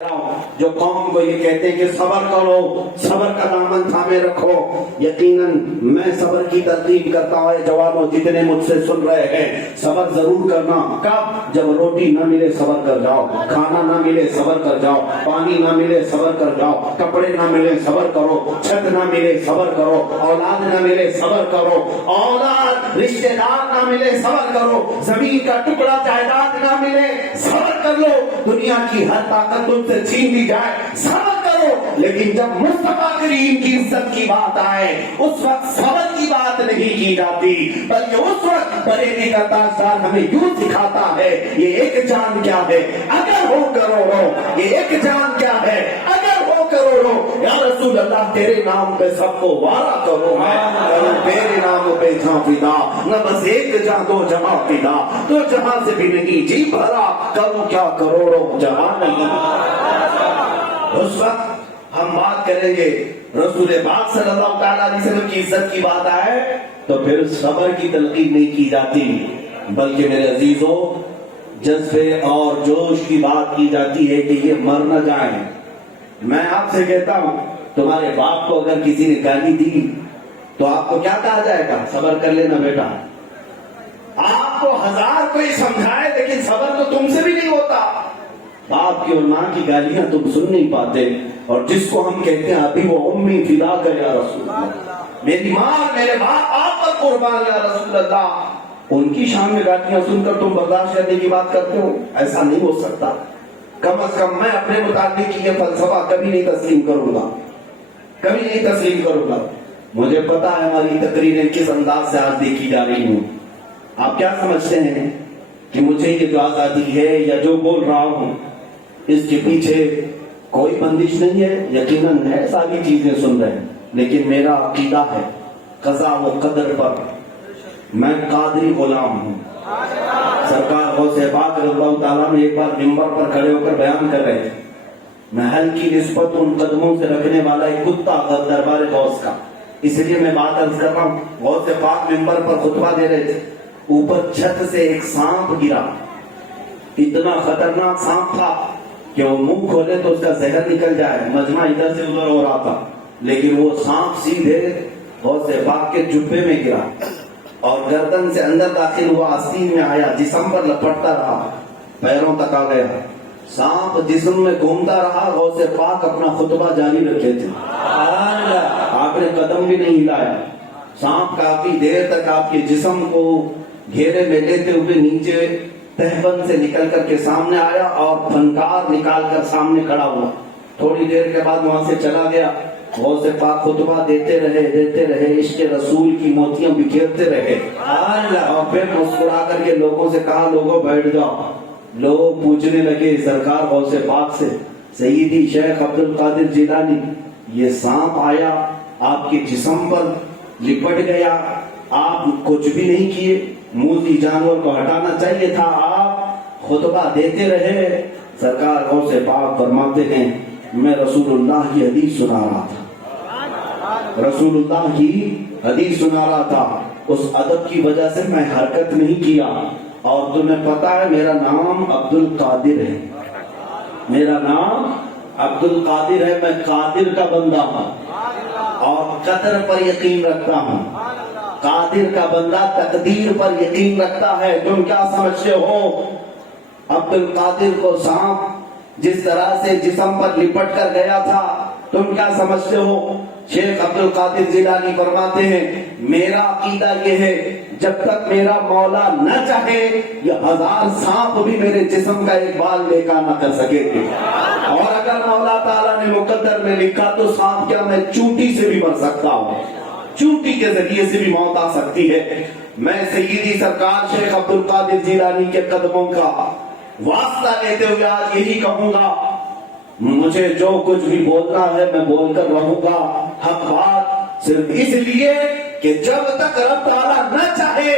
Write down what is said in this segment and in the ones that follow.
جو قوم کو یہ کہتے ہیں کہ صبر کرو، صبر کا دامن تھامے رکھو، یقیناً میں صبر کی تلقین کرتا ہوں۔ جوانوں جتنے مجھ سے سن رہے ہیں، صبر ضرور کرنا۔ کب؟ جب روٹی نہ ملے صبر کر جاؤ، کھانا نہ ملے صبر کر جاؤ، پانی نہ ملے صبر کر جاؤ، کپڑے نہ ملے صبر کرو، چھت نہ ملے صبر کرو، اولاد نہ ملے صبر کرو، اولاد رشتہ دار نہ ملے صبر کرو، زمین کا ٹکڑا جائیداد نہ ملے صبر کر لو، دنیا کی ہر طاقت تم سے چھین لی جائے صبر کرو۔ لیکن جب مصطفیٰ کریم کی عزت کی بات آئے اس وقت صبر کی بات نہیں کی جاتی، بلکہ اس وقت بریلی کا تاجدار ہمیں یوں سکھاتا ہے یہ ایک جان کیا ہے اگر ہو کروڑوں، یہ ایک جان کیا ہے اگر ہو کروڑوں۔ یا رسول اللہ تیرے نام پہ سب کو وارا کرو، میں تیرے نام پہ جہاں فدا، نہ بس ایک جہاں دو جہاں فدا، تو جہاں سے بھی نہیں جی بھرا، کروں کیا کروڑوں جہاں نہیں۔ اس وقت ہم بات کریں گے رسول پاک صلی اللہ تعالیٰ علیہ وسلم کی عزت کی بات آئے تو پھر صبر کی تلقین نہیں کی جاتی، بلکہ میرے عزیزوں جذبے اور جوش کی بات کی جاتی ہے کہ یہ مر نہ جائیں۔ میں آپ سے کہتا ہوں تمہارے باپ کو اگر کسی نے گالی دی تو آپ کو کیا کہا جائے گا؟ صبر کر لینا بیٹا۔ آپ کو ہزار کوئی سمجھائے لیکن صبر تو تم سے بھی نہیں ہوتا۔ باپ کی اور ماں کی گالیاں تم سن نہیں پاتے، اور جس کو ہم کہتے ہیں ابھی وہ امی فدا کر یا رسول اللہ، میری ماں میرے باپ آپ پر قربان یا رسول اللہ، ان کی شان میں گالیاں سن کر تم برداشت کرنے کی بات کرتے ہو؟ ایسا نہیں ہو سکتا۔ کم از کم میں اپنے متعلق یہ فلسفہ کبھی نہیں تسلیم کروں گا، کبھی نہیں تسلیم کروں گا۔ مجھے پتا ہے ہماری تقریریں کس انداز سے آج دیکھی جا رہی ہوں۔ آپ کیا سمجھتے ہیں کہ مجھے یہ جو آزادی ہے یا جو بول رہا ہوں اس کے پیچھے کوئی بندش نہیں ہے؟ یقیناً ہے، ساری چیزیں سن رہے ہیں، لیکن میرا عقیدہ ہے قضا و قدر پر میں قادری غلام ہوں۔ سرکار غوث پاک رضی اللہ تعالیٰ نے ایک بار منبر پر کھڑے ہو کر بیان کر رہے تھے، محل کی نسبت ان قدموں سے رکھنے والا ایک کتا دربار غوث کا۔ اس لیے میں بات عرض کر رہا ہوں، غوث پاک منبر پر خطبہ دے رہے تھے، اوپر چھت سے ایک سانپ گرا، اتنا خطرناک سانپ تھا کہ وہ منہ کھولے تو اس کا زہر نکل جائے، مجمع ادھر سے ادھر ہو رہا تھا، لیکن وہ سانپ سیدھے غوث پاک کے جبے میں گرا اور گردن سے اندر داخل ہوا، آستین میں آیا، جسم پر لپٹتا رہا، پیروں تک آ گیا، سانپ جسم میں گھومتا رہا۔ غوث پاک اپنا خطبہ جاری رکھے تھے، آپ نے قدم بھی نہیں ہلایا، سانپ کافی دیر تک آپ کے جسم کو گھیرے میں لیتے ہوئے نیچے تہبند سے نکل کر کے سامنے آیا اور فنکار نکال کر سامنے کھڑا ہوا۔ تھوڑی دیر کے بعد وہاں سے چلا گیا۔ غوث پاک خطبہ دیتے رہے، عشق رسول کی موتیاں بکھیرتے رہے، اور پھر مسکرا کر کے لوگوں سے کہا لوگوں بیٹھ جاؤ۔ لوگ پوچھنے لگے سرکار غوث پاک سے، سیدی شیخ عبد القادر جیلانی، یہ سانپ آیا آپ کے جسم پر لپٹ گیا، آپ کچھ بھی نہیں کیے، موذی جانور کو ہٹانا چاہیے تھا، آپ خطبہ دیتے رہے۔ سرکار غوث پاک فرماتے ہیں میں رسول اللہ کی حدیث سنا رہا تھا، رسول اللہ کی حدیث سنا رہا تھا، اس ادب کی وجہ سے میں حرکت نہیں کیا، اور تمہیں پتا ہے میرا نام عبد القادر ہے، میرا نام عبد القادر ہے، میں قادر کا بندہ ہوں اور قدر پر یقین رکھتا ہوں۔ قادر کا بندہ تقدیر پر یقین رکھتا ہے۔ تم کیا سمجھتے ہو عبد القادر کو سانپ جس طرح سے جسم پر لپٹ کر گیا تھا، تم کیا سمجھتے ہو؟ شیخ عبد القادر جیلانی فرماتے ہیں میرا عقیدہ یہ ہے جب تک میرا مولا نہ چاہے یہ ہزار سانپ بھی میرے جسم کا ایک بال لے کر نہ کر سکے گے، اور اگر مولا تعالیٰ نے مقدر میں لکھا تو سانپ کیا میں چونٹی سے بھی مر سکتا ہوں، چونٹی کے ذریعے سے بھی موت آ سکتی ہے۔ میں سیدی سرکار شیخ عبد القادر جیلانی کے قدموں کا واسطہ لیتے ہوئے آج یہی کہوں گا، مجھے جو کچھ بھی بولنا ہے میں بول کر رہوں گا حق بات، صرف اس لیے کہ جب تک رب تعالیٰ نہ چاہے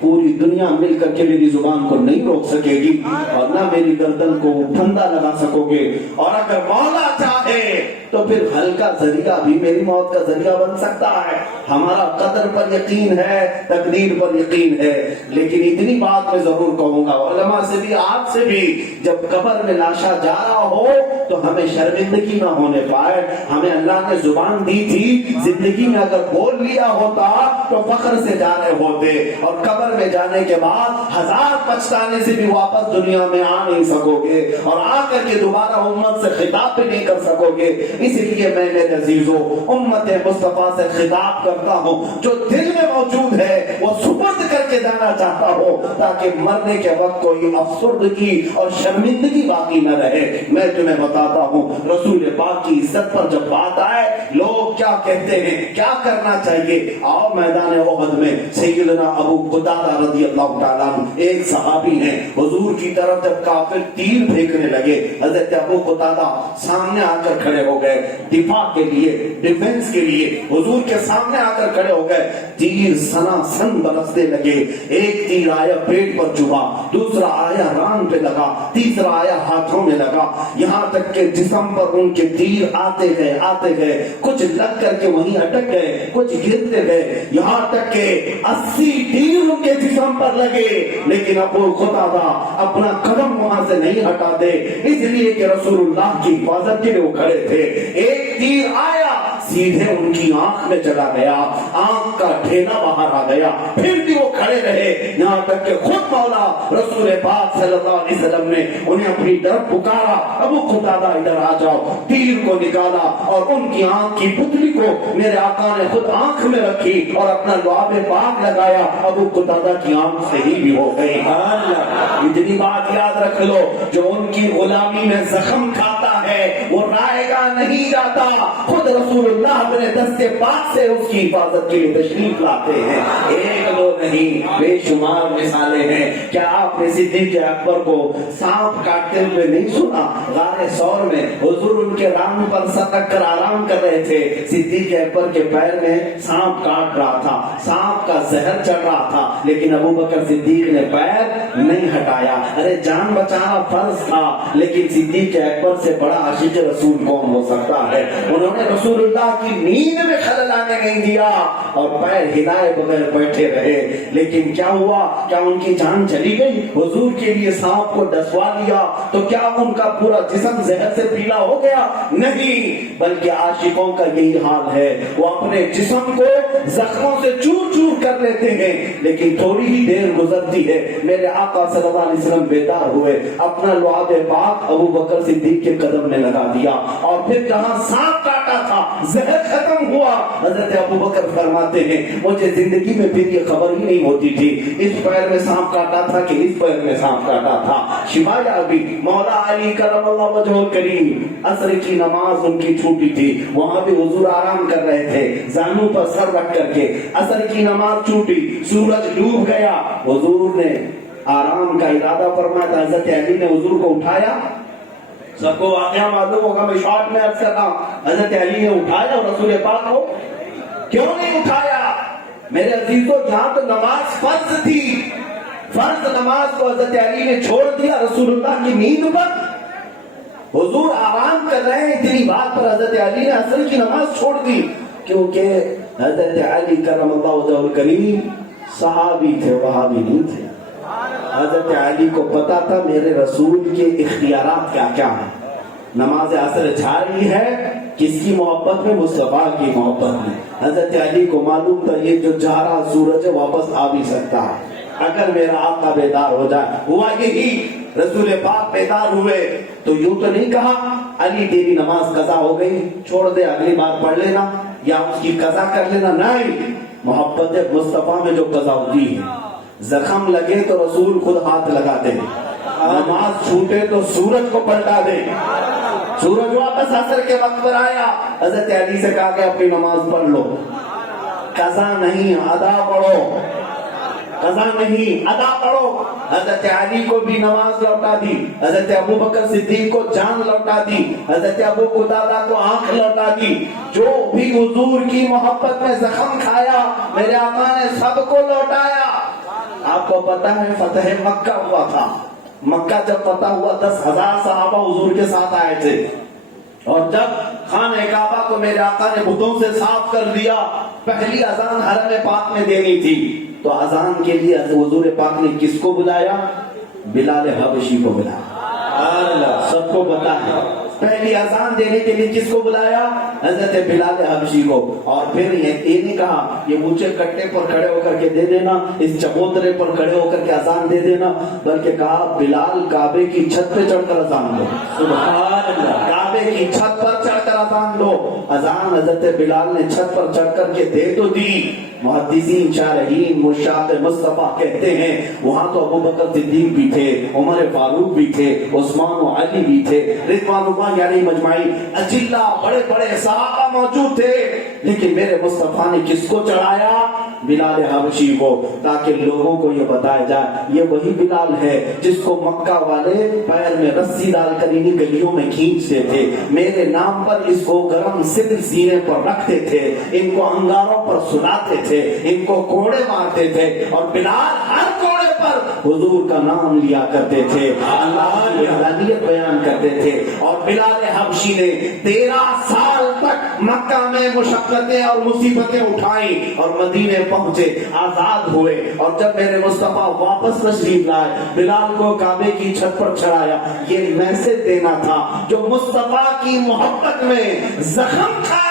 پوری دنیا مل کر کے میری زبان کو نہیں روک سکے گی اور نہ میری گردن کو پھندا لگا سکو گے، اور اگر مولا چاہے تو پھر ہلکا ذریعہ بھی میری موت کا ذریعہ بن سکتا ہے۔ ہمارا قدر پر یقین ہے، تقدیر پر یقین ہے، لیکن اتنی بات میں ضرور کہوں گا علماء سے بھی آپ سے بھی، جب قبر میں لاشا جا رہا ہو تو ہمیں شرمندگی نہ ہونے پائے. ہمیں اللہ نے زبان دی تھی, زندگی میں اگر بول لیا ہوتا تو فخر سے جا رہے ہوتے, اور قبر میں جانے کے بعد ہزار پچھتانے سے بھی واپس دنیا میں آ نہیں سکو گے, اور آ کر کے دوبارہ امت سے خطاب بھی نہیں کر سکو گے. اس لیے میں نے عزیزو امت مصطفیٰ سے خطاب کرتا ہوں, جو دل میں موجود ہے وہ سپرد کر کے جانا چاہتا ہو, تاکہ مرنے کے وقت کوئی افسردگی اور شرمندگی باقی نہ رہے. میں تمہیں بتاتا ہوں, رسول پاک کی عزت پر جب بات آئے لوگ کیا کہتے ہیں, کیا کرنا چاہیے. آؤ میدان احد میں سیدنا ابو قتادہ رضی اللہ تعالیٰ عنہ ایک صحابی ہیں, حضور کی طرف جب کافر تیر پھینکنے لگے, حضرت ابو قتادہ سامنے آ کر کھڑے ہو گئے دفاع کے لیے, ڈیفنس کے لیے. حضور کے سامنے آ کر کھڑے ہو گئے, تیر سنا سن برسنے لگے. ایک تیر آیا پیٹ پر چبھا, دوسرا آیا ران پہ لگا, تیسرا آیا ہاتھوں میں لگا, یہاں تک کہ جسم پر ان کے تیر آتے گئے, کچھ لگ کر کے وہیں اٹک گئے, کچھ گرتے گئے, یہاں تک کہ 80 تیر ان کے جسم پر لگے. لیکن ابو قتادہ اپنا قدم وہاں سے نہیں ہٹاتے, اس لیے کہ رسول اللہ کی حفاظت کے لیے وہ کھڑے تھے. ایک تیر آیا سیدھے ان کی آنکھ میں چلا گیا, آنکھ کا ڈھیلا باہر آ گیا, پھر بھی وہ کھڑے رہے, یہاں تک کہ خود مولا رسول پاک صلی اللہ علیہ وسلم نے انہیں اپنی طرف پکارا, ابو قتادہ ادھر آ جاؤ. تیر کو نکالا اور ان کی آنکھ کی پتلی کو میرے آقا نے خود آنکھ میں رکھی اور اپنا لعاب پاک لگایا, ابو قتادہ کی آنکھ صحیح بھی ہو گئی. اتنی بات یاد رکھ لو, جو ان کی غلامی میں زخم کھاتا ہے وہ رائے گا نہیں جاتا. خود رسول اللہ اپنے دستے پاک سے اس کی حفاظت کے لیے تشریف لاتے ہیں. ایک دو نہیں, بے شمار مثالیں ہیں. کیا آپ نے صدیق اکبر کو سانپ کاٹتے ہوئے نہیں سنا؟ غار ثور میں حضور ان کے ران پر سر رکھ کر آرام کر رہے تھے, صدیق اکبر کے پیر میں سانپ کاٹ رہا تھا, سانپ کا زہر چڑھ رہا تھا, لیکن ابو بکر صدیق نے پیر نہیں ہٹایا. ارے جان بچانا فرض تھا, لیکن صدیق اکبر سے بڑا عاشق رسول کون ہو سکتا ہے؟ انہوں نے رسول اللہ کی نیند میں خلل آنے نہیں دیا اور پیر ہلائے بغیر بیٹھے رہے. لیکن کیا ہوا؟ کیا ان کی جان چلی گئی؟ حضور کے لیے سانپ کو ڈسوا لیا تو کیا ان کا پورا جسم زہر سے پیلا ہو گیا؟ نہیں, بلکہ عاشقوں کا یہی حال ہے, وہ اپنے جسم کو زخموں سے چور چور کر لیتے ہیں, لیکن تھوڑی ہی دیر گزرتی ہے, میرے آقا صلی اللہ علیہ وسلم بیدار ہوئے, اپنا لعاب پاک ابو بکر صدیق کے قدم میں لگا دیا, اور پھر جہاں سانپ کاٹا تھا زہر ختم ہوا. حضرت ابو بکر فرماتے ہیں مجھے زندگی میں پھر یہ خبر ہی نہیں ہوتی تھی اس پیر میں سانپ کاٹا تھا کہ اس پیر میں سانپ کاٹا تھا. شفایا بھی مولا علی کرم اللہ وجہہ الکریم, عصر کی نماز ان کی چھوٹی تھی, وہاں بھی حضور آرام کر رہے تھے زانوں پر سر رکھ کر کے. عصر کی نماز چھوٹی, سورج ڈوب گیا, حضور نے آرام کا ارادہ فرمایا, حضرت علی نے حضور کو اٹھایا. سب کو واقعہ معلوم ہوگا, میں شارٹ میں عرض کرتا ہوں, حضرت علی نے اٹھایا رسول پاک کو کیوں نہیں اٹھایا؟ میرے عزیزو, یہاں تو نماز فرض تھی, فرض نماز کو حضرت علی نے چھوڑ دیا رسول اللہ کی نیند پر. حضور آرام کر رہے ہیں, اتنی بات پر حضرت علی نے عصر کی نماز چھوڑ دی, کیونکہ حضرت علی کرم اللہ وجہہ الکریم صحابی تھے, وہابی نہیں تھے. حضرت علی کو پتا تھا میرے رسول کے اختیارات کیا کیا ہیں. نماز عصر جاری ہے, کس کی محبت میں؟ مصطفیٰ کی محبت میں. حضرت علی کو معلوم تھا یہ جو جا رہا سورج ہے واپس آ بھی سکتا ہے, اگر میرا آقا بیدار ہو جائے. ہوا یہی, رسول پاک بیدار ہوئے تو یوں تو نہیں کہا علی تیری نماز قضا ہو گئی, چھوڑ دے, اگلی بار پڑھ لینا یا اس کی قضا کر لینا. نہیں, محبت مصطفیٰ میں جو قضا ہوتی ہے, زخم لگے تو رسول خود ہاتھ لگا دے, نماز چھوٹے تو سورج کو پلٹا دے. سورج واپس عصر کے وقت پر آیا, حضرت علی سے کہا کہ اپنی نماز پڑھ لو, قضا نہیں ادا پڑھو, قضا نہیں ادا پڑھو. حضرت علی کو بھی نماز لوٹا دی, حضرت ابو بکر صدیق کو جان لوٹا دی, حضرت ابو قتادہ کو آنکھ لوٹا دی. جو بھی حضور کی محبت میں زخم کھایا میرے آقا نے سب کو لوٹایا. آپ کو پتا ہے فتح مکہ ہوا تھا, مکہ جب فتح ہوا 10,000 صحابہ حضور کے ساتھ آئے تھے, اور جب خانہ کعبہ کو میرے آقا نے بتوں سے صاف کر دیا, پہلی اذان حرم پاک میں دینی تھی, تو اذان کے لیے حضور پاک نے کس کو بلایا؟ بلال حبشی کو بلایا. اللہ سب کو پتا ہے پہلی اذان دینے کے لیے کس کو بلایا؟ حضرت بلال حبشی کو. اور پھر یہ نہیں کہا یہ اونچے کٹے پر کھڑے ہو کر کے دے دینا، اس چبوترے پر کھڑے ہو کر کے اذان دے دینا، بلکہ کہا بلال کعبے کی چھت پہ چڑھ کر اذان دو. سبحان اللہ. کعبے کی چھت پر چڑھ کر اذان دو. اذان حضرت بلال نے چھت پر چڑھ کر کے دے تو دی. محدثین شارحین مشاق مصطفیٰ کہتے ہیں وہاں تو ابو بکر صدیق بھی تھے، عمر فاروق بھی تھے، عثمان و علی بھی تھے، رضوان اللہ علیہ مجمعین، اجلہ بڑے بڑے صحابہ موجود تھے، لیکن میرے مصطفیٰ نے کس کو چڑھایا؟ بلال حبشی کو، تاکہ لوگوں کو یہ بتایا جائے یہ وہی بلال ہے جس کو مکہ والے پیر میں رسی ڈال کر انہی گلیوں میں کھینچتے تھے، میرے نام پر اس کو گرم سدر سینے پر رکھتے تھے، ان کو انگاروں پر سلاتے تھے، ان کو کوڑے مارتے تھے، اور بلال ہر کوڑے پر حضور کا نام لیا کرتے تھے، اللہ کی وحدانیت بیان کرتے تھے. اور بلال حبشی نے 13 سال تک مکہ میں مشقتیں اور مصیبتیں اٹھائیں اور مدینے پہنچے، آزاد ہوئے. اور جب میرے مصطفیٰ واپس تشریف لائے، بلال کو کعبے کی چھت پر چڑھایا. یہ میسج دینا تھا جو مصطفیٰ کی محبت میں زخم کھائے